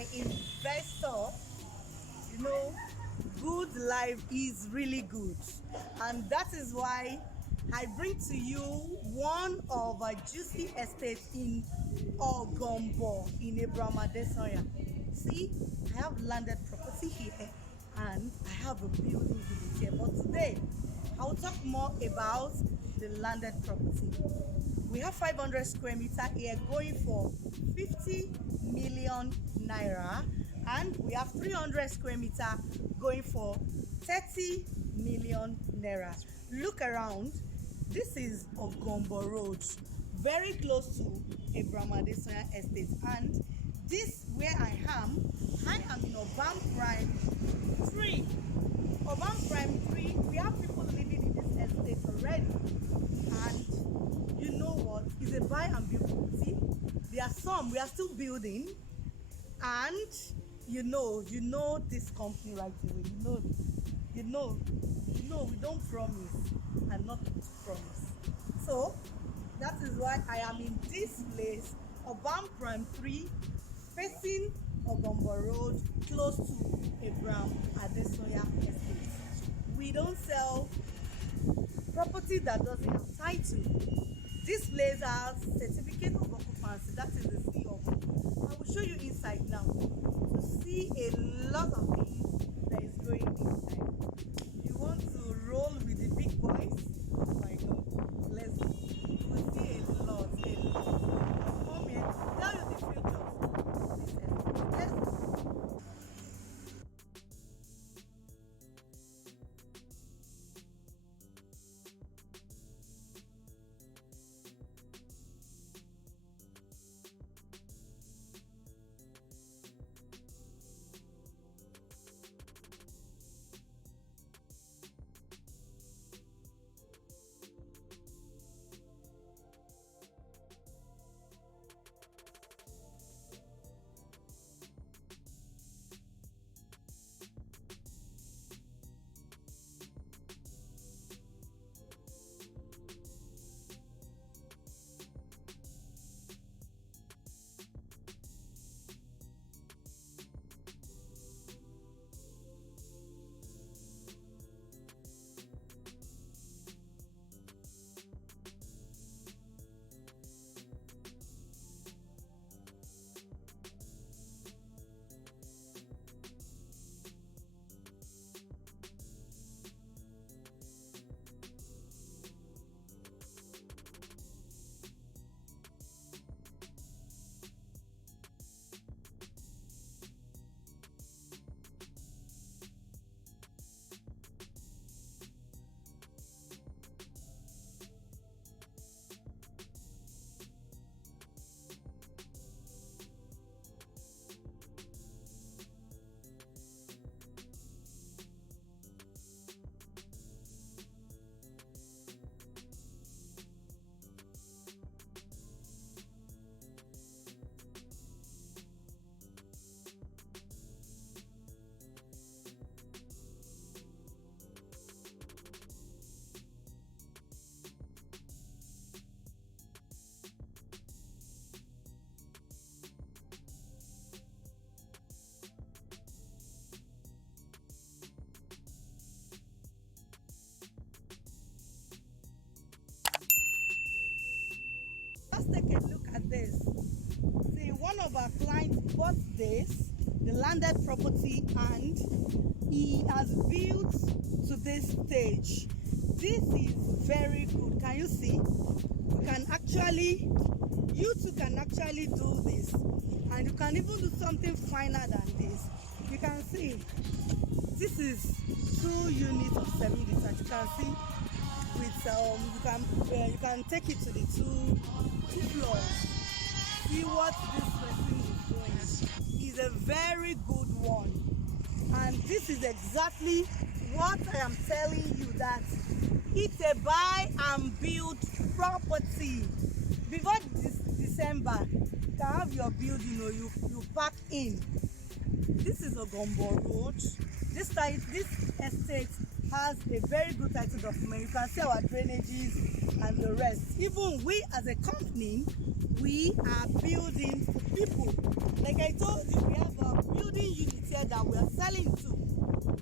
my investor, good life is really good, and that is why I bring to you one of our juicy estates in Ogombo in Adesanya. See, I have landed property here and I have a building village here, but today I will talk more about the landed property. We have 500 square meter here going for 50 million naira, and we have 300 square meter going for 30 million naira. Look around. This is Ogombo Road, very close to Adesanya Estate, and this where I am in Urban Prime 3. Urban Prime 3, we have people living in this estate already, and you know what? It's a buy and build property. There are some we are still building, and you know this company right away. You know we don't promise and not promise. So that is why I am in this place, Urban Prime 3, facing Ogombo Road, close to Adesanya Estate. We don't sell property that doesn't have title. This place has certificate of occupancy, that is the CO. I will show you inside now to see a lot of things that is going inside. You want to roll with the big boys? Oh my God, let's go. You will see a lot. Come here, tell you the future of this estate. Let's go. Let's take a look at this. See, one of our clients bought this, the landed property, and he has built to this stage. This is very good. Can you see? You too can actually do this, and you can even do something finer than this. You can see this is 2 units of semi-detached. You can see with you can take it to the two floors. See what this person is doing. Is a very good one, and this is exactly what I am telling you, that it's a buy and build property. Before this December, you can have your building or you park in. This is Ogombo Road. This estate has a very good title document. You can see our drainages and the rest. Even we as a company, we are building people, like I told you, we have a building unit here that we are selling to.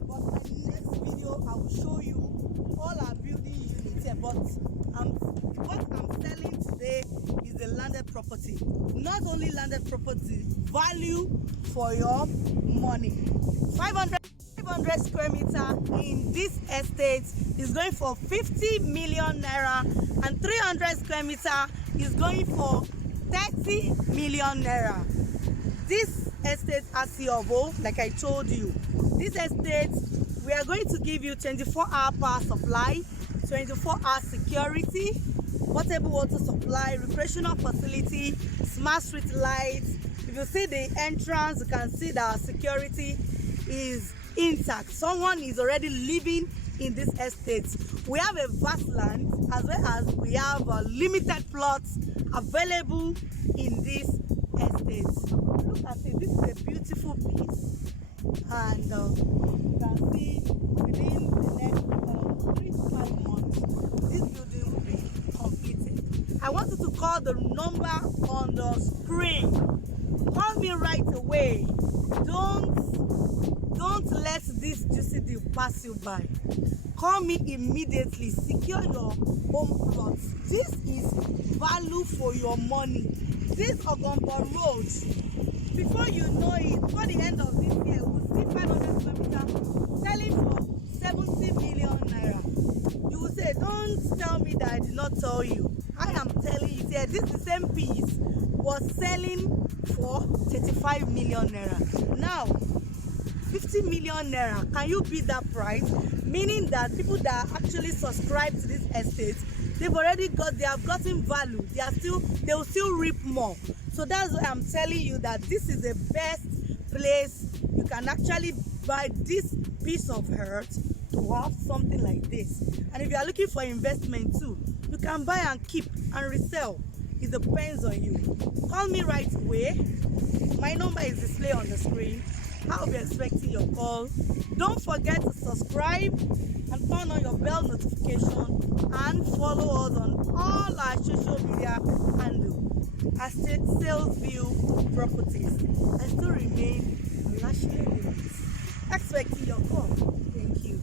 But my next video, I will show you all our building units here. But what I'm selling today is a landed property. Not only landed property, value for your money. 500 square meter in this estate is going for 50 million naira, and 300 square meter is going for 30 million naira. This estate Ogombo, like I told you, this estate, we are going to give you 24-hour power supply, 24-hour security, portable water supply, recreational facility, smart street lights. If you see the entrance, you can see that security is intact. Someone is already living in this estate. We have a vast land, as well as we have limited plots available in this estate. Look at it. This is a beautiful piece, and you can see within the next 3 to 5 months this building will be completed. I want you to call the number on the screen. Call me right away. Don't let this juicy deal pass you by. Call me immediately. Secure your home plots. This is value for your money. This Ogombo Road, before you know it, before the end of this year, we'll see 500 square meters selling for 70 million naira. You will say, don't tell me that I did not tell you. I am telling you, yeah, this the same piece was selling for 35 million naira. Now, 50 million naira, can you beat that price? Meaning that people that actually subscribe to this estate, they have gotten value. They will still reap more. So that's why I'm telling you that this is the best place you can actually buy this piece of earth to have something like this. And if you are looking for investment too, you can buy and keep and resell. It depends on you. Call me right away. My number is displayed on the screen. I'll be expecting your call. Don't forget to subscribe and turn on your bell notification, and follow us on all our social media handles at Salesville Properties. I still remain Landwey, expecting your call. Thank you.